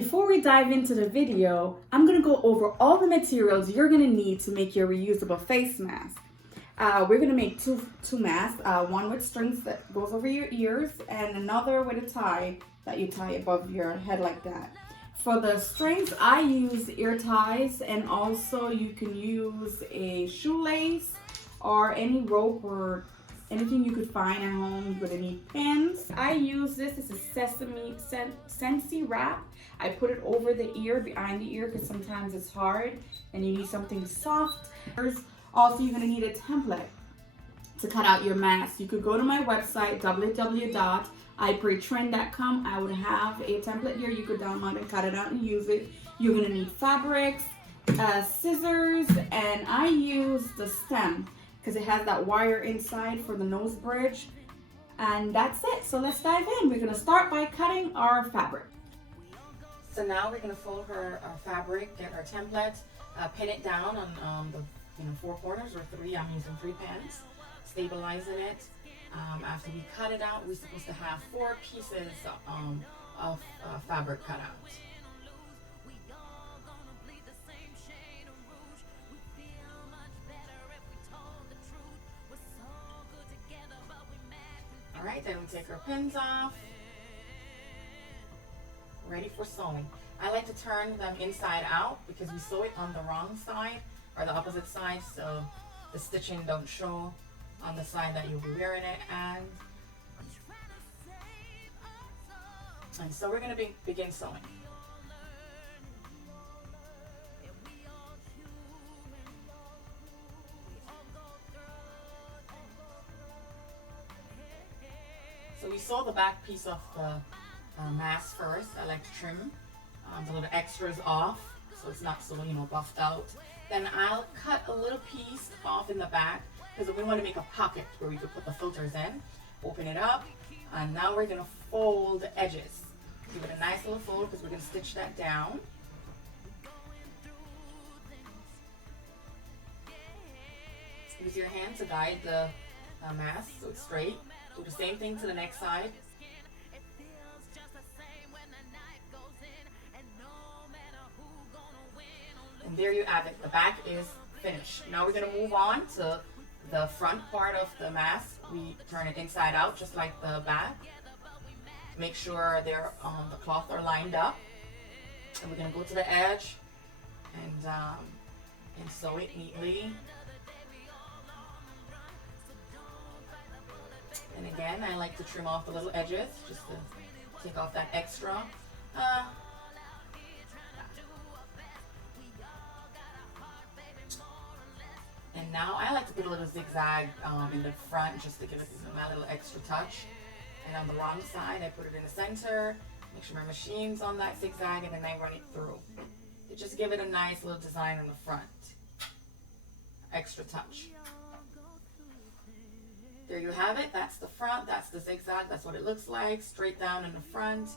Before we dive into the video, I'm going to go over all the materials you're going to need to make your reusable face mask. We're going to make two masks, one with strings that goes over your ears and another with a tie that you tie above your head like that. For the strings, I use ear ties, and also you can use a shoelace or any rope or anything you could find at home. You're gonna need pins. I use this as a Sensi wrap. I put it over the ear, behind the ear, because sometimes it's hard and you need something soft. Also, you're gonna need a template to cut out your mask. You could go to my website, www.ipraytrend.com. I would have a template here. You could download and cut it out and use it. You're gonna need fabrics, scissors, and I use the stem because it has that wire inside for the nose bridge. And that's it. So let's dive in. We're gonna start by cutting our fabric. So now we're gonna fold our fabric, get our template, pin it down on the four corners, or three. I'm using 3 pins, stabilizing it. After we cut it out, we're supposed to have 4 pieces of fabric cut out. All right, then we take our pins off. Ready for sewing. I like to turn them inside out because we sew it on the wrong side or the opposite side, so the stitching don't show on the side that you'll be wearing it. And so we're going to begin sewing. So we sew the back piece of the mask first. I like to trim the little extras off so it's not so buffed out. Then I'll cut a little piece off in the back because we want to make a pocket where we could put the filters in. Open it up, and now we're going to fold the edges. Give it a nice little fold because we're going to stitch that down. Use your hand to guide the mask so it's straight. Do the same thing to the next side. And there you have it. The back is finished. Now we're going to move on to the front part of the mask. We turn it inside out just like the back. Make sure the cloth are lined up. And we're going to go to the edge and sew it neatly. And again, I like to trim off the little edges just to take off that extra. And now I like to put a little zigzag in the front just to give it my little extra touch. And on the wrong side, I put it in the center. Make sure my machine's on that zigzag, and then I run it through. To just give it a nice little design in the front. Extra touch. There you have it. That's the front. That's the zigzag. That's what it looks like. Straight down in the front.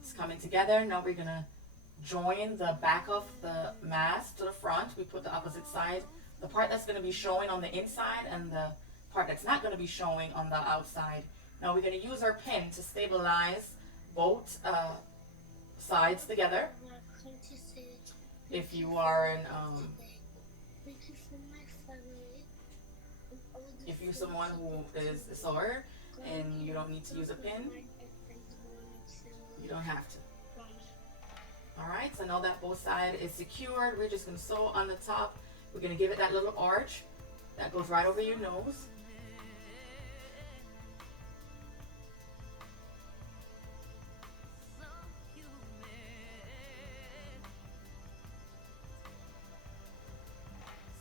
It's coming together. Now we're going to join the back of the mask to the front. We put the opposite side. The part that's going to be showing on the inside and the part that's not going to be showing on the outside. Now we're going to use our pin to stabilize both sides together. If you are if you're someone who is a sewer and you don't need to use a pin, you don't have to. Alright, so now that both sides is secured, we're just going to sew on the top. We're going to give it that little arch that goes right over your nose.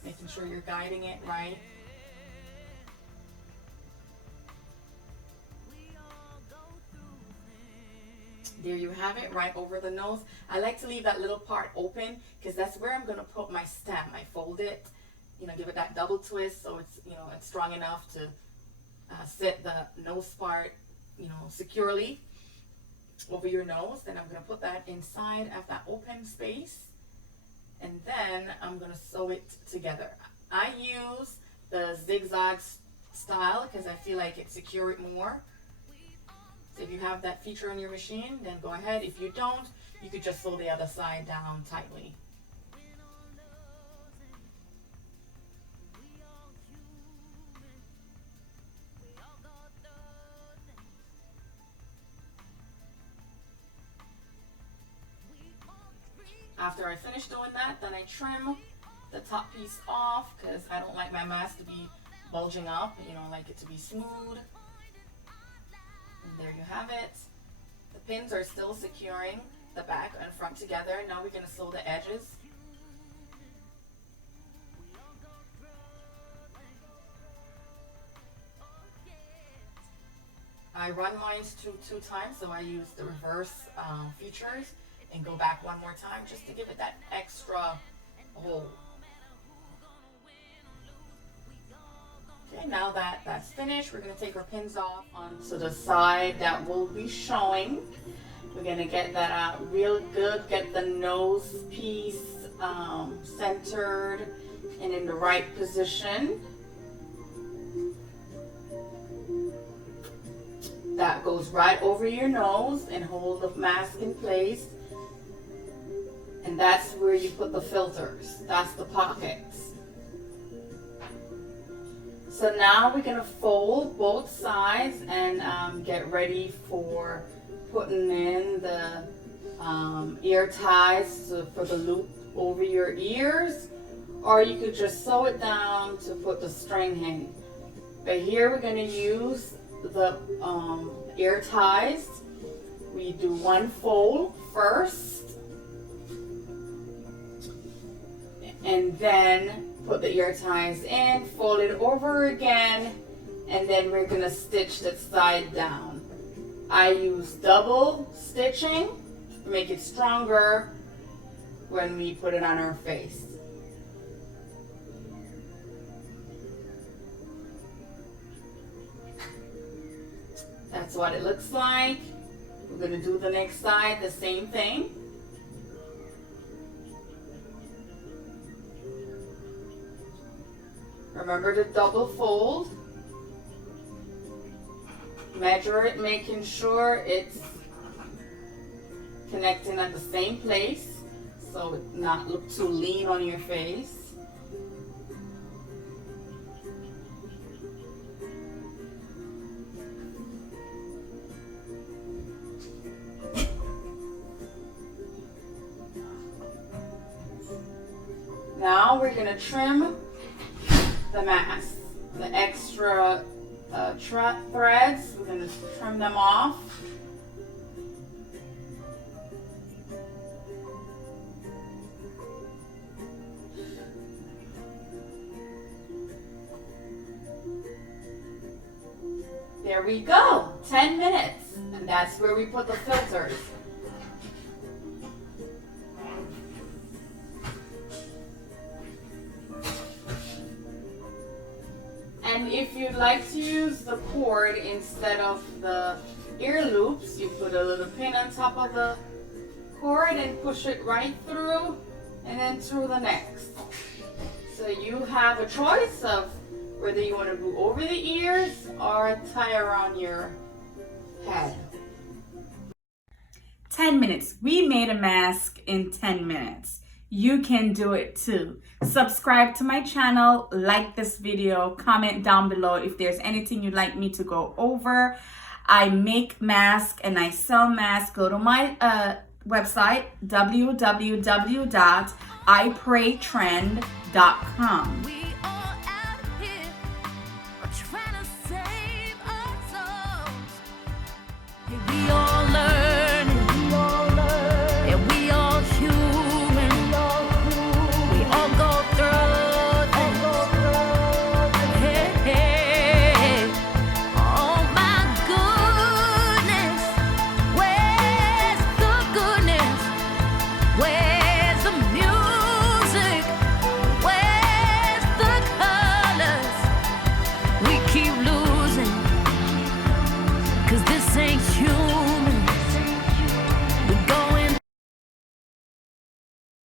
Making sure you're guiding it right. There you have it, right over the nose. I like to leave that little part open because that's where I'm going to put my stem. I fold it, give it that double twist so it's, it's strong enough to sit the nose part, securely over your nose. Then I'm going to put that inside of that open space. And then I'm going to sew it together. I use the zigzag style because I feel like it secures it more. If you have that feature on your machine, then go ahead. If you don't, you could just sew the other side down tightly. After I finish doing that, then I trim the top piece off because I don't like my mask to be bulging up. You know, I like it to be smooth. And there you have it. The pins are still securing the back and front together. Now we're going to sew the edges. I run mine two times, so I use the reverse features and go back one more time just to give it that extra hold. Okay, now that that's finished, we're going to take our pins off onto the side that will be showing. We're going to get that out real good, get the nose piece centered and in the right position. That goes right over your nose and hold the mask in place. And that's where you put the filters. That's the pockets. So now we're going to fold both sides and get ready for putting in the ear ties for the loop over your ears. Or you could just sew it down to put the string in. But here we're going to use the ear ties. We do one fold first. And then put the ear ties in, fold it over again, and then we're going to stitch that side down. I use double stitching to make it stronger when we put it on our face. That's what it looks like. We're going to do the next side, the same thing. Remember to double fold. Measure it, making sure it's connecting at the same place so it not look too lean on your face. Now we're going to trim the mask. The extra threads, we're going to trim them off. There we go, 10 minutes. And that's where we put the filters. And if you'd like to use the cord instead of the ear loops, you put a little pin on top of the cord and push it right through and then through the next. So you have a choice of whether you want to go over the ears or tie around your head. 10 minutes. We made a mask in 10 minutes. You can do it too. Subscribe to my channel, like this video, comment down below if there's anything you'd like me to go over. I make masks and I sell masks. Go to my website, www.ipraytrend.com.